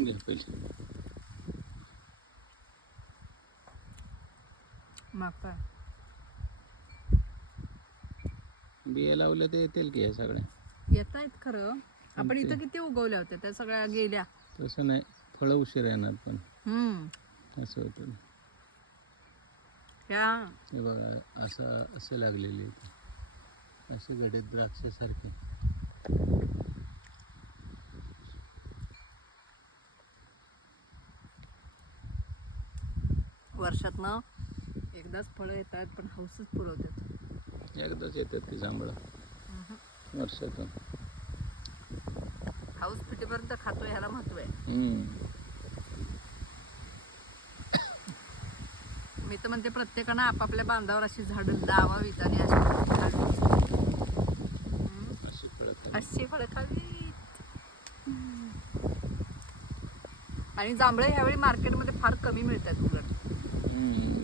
खाऊन घ्या पहिले. माका बिया लावल्या तर येतील की या सगळ्या. येत आहेत खरं. आपण इथं किती उगवल्या होत्या त्या सगळ्या गेल्या. तसं नाही, फळं उशीर येणार पण असं होतं. ह्या हे बघा असं लागलेले असे गडे द्राक्षासारखे. वर्षातनं एकदाच फळं येतात पण हौसच पुरवतात. एकदाच येतात ती जांभळं वर्षातून. हाऊस पिटेपर्यंत खातो ह्याला महत्व आहे. मी तर म्हणते प्रत्येकानं आपापल्या बांधावर अशी झाडं लावावीत आणि अशी फळं खावीत. आणि जांभळे ह्यावेळी मार्केटमध्ये फार कमी मिळतात उलट.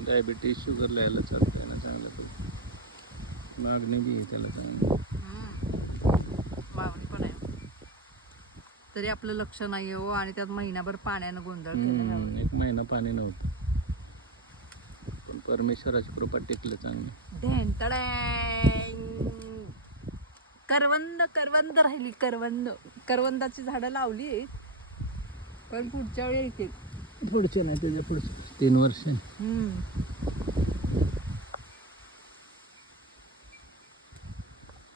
डायबिटीज शुगरला यायला चालतंय ना चांगलं. मागणी बी आहे त्याला चांगली. मागणी पण आहे. तरी आपलं लक्ष नाही हो. आणि त्यात महिनाभर पाण्यानं गोंधळ केला. 1 महिना पाणी नव्हतं पण परमेश्वराची कृपा टिकलं चांगली. करवंद राहिली. करवंदाची झाडं लावली पण पुढच्या वेळी येतील. पुढचे नाही त्याच्या पुढचे 3 वर्ष.